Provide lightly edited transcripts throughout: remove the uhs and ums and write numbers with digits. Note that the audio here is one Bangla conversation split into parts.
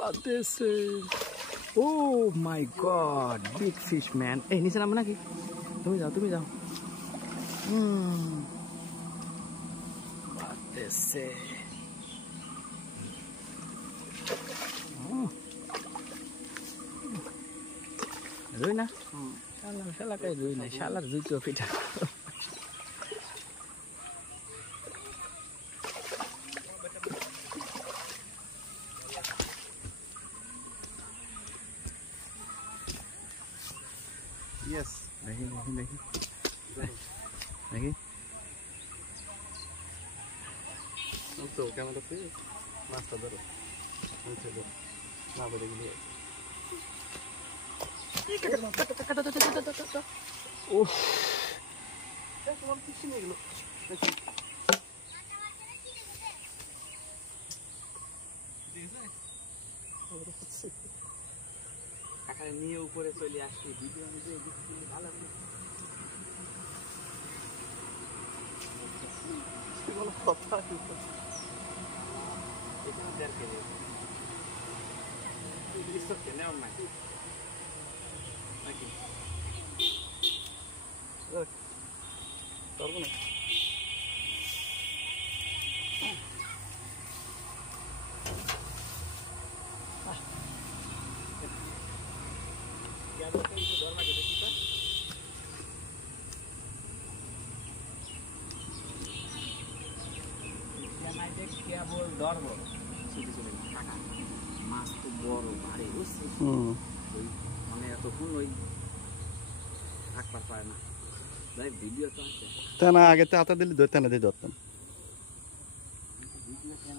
Badese. Oh my god, big fish man. Niche নামো নাকি? তুমি যাও. Badese. Rui na? Salah kayak rui na. Salah rui tu pita. Yes, lagi. Untuk kamera tu, masa baru. Untuk tu, mana boleh gini? Kata. Oh, that's one fish ni lo. Kakak ni upore চলে আসছে ভিডিও আমি যে দেখছি ভালো লাগে বলো কথা এটা দেড় কেজি এই সব কেন না নাকি করব না কেবল ধরব ছুটি চলে কাকা মাছ তো বড় ভারী বুঝছিস ওই মানে এতক্ষণ ওই থাকবার পারে না ভাই ভিডিও তো আছে তা না আগে তো আতা দিলে ধরতে না দিয়ে ধরতাম ভিডিও কেন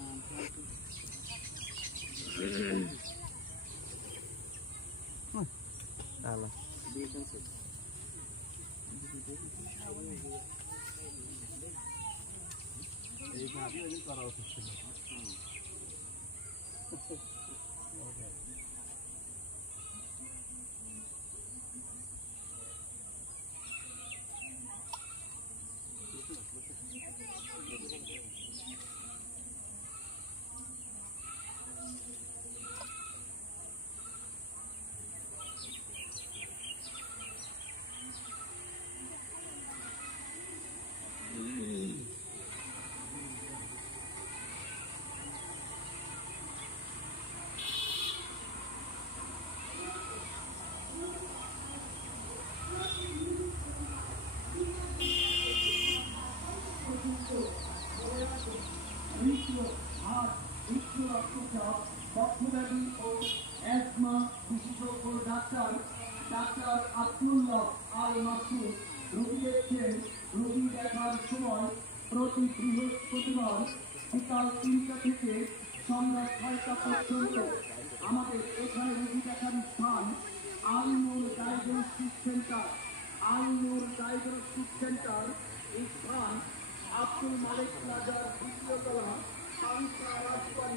আলা দেখেন এই ভাবে ওই করা উচিত ছিল উচ্চ হার্ট, উচ্চ রক্তচাপ, বক্ষব্যাধি ও অ্যাজমা বিশেষজ্ঞ ডাক্তার আব্দুল্লাহ আল মাসুদ রোগী দেখছেন। রোগী দেখার সময় প্রতি বৃহস্পতিবার বিকাল 3টা থেকে সন্ধ্যা 6টা পর্যন্ত আমাদের এখানে রোগী দেখার স্থান আল-নূর ডায়াগনস্টিক সেন্টার। আল-নূর ডায়াগনস্টিক সেন্টার স্থান আব্দুল মালিক প্লাজার দ্বিতীয় তলা, শান্তা রাজবাড়ী।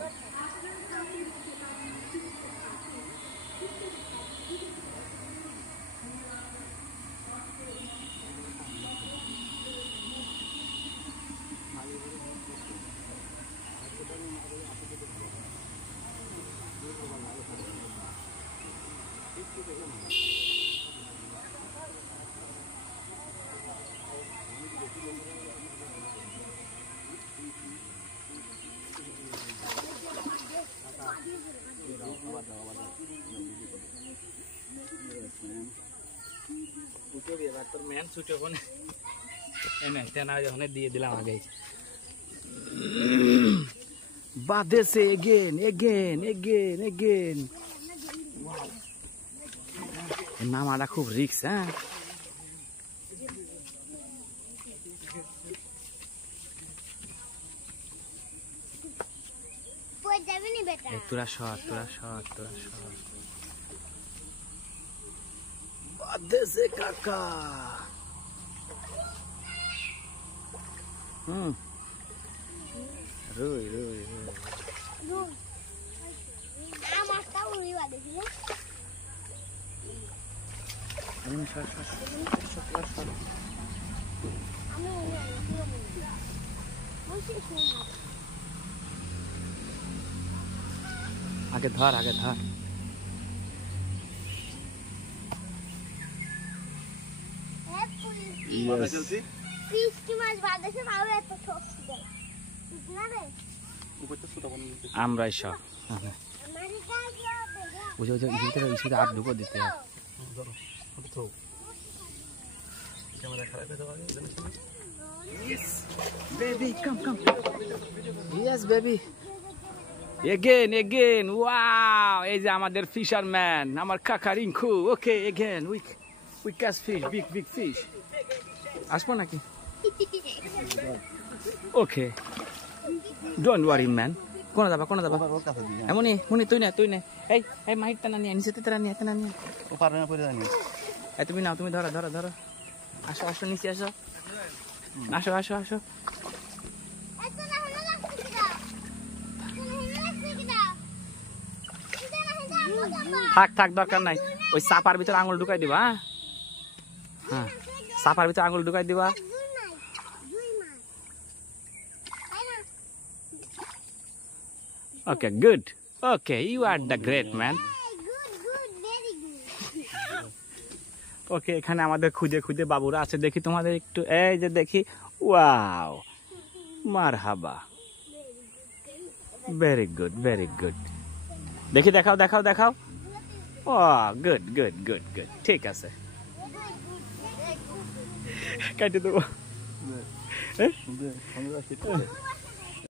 তোর মেন ছুটি ওখানে এনে তেনা ওখানে দিয়ে দিলাম আগে বাদেছে এগেন নামাটা খুব রিক্স। হ্যাঁ তোরা শট বাদেছে কাকা। রই আগে ধর আমরাই সব আর ঢুকো দিতে baby come yes baby again wow এই যে আমাদের ফিশারম্যান আমার কাকা রিঙ্কু। ওকে again we catch fish big fish আসবো নাকি? ওকে don't worry man কোন যাবা এমনি তুই নে এই মাইট টানা নিয়ে নিচে তেরা নিয়ে ও পারবে না পড়ে যায়নি। এই তুমি নাও তুমি ধরো আসো নিচে আসো থাক দরকার নাই ওই চাপার ভিতরে আঙুল ঢুকাই দিবা। হ্যাঁ চাপার ভিতরে আঙুল ঢুকাই দিবা। Okay, good. Okay, you are the great man. ওকে এখানে আমাদের খুঁজে বাবুরা আছে দেখি তোমাদের একটু এই যে দেখি ওয়াও মারহাবা ভেরি গুড দেখি দেখাও ও গুড ঠিক আছে কাটে দেবো।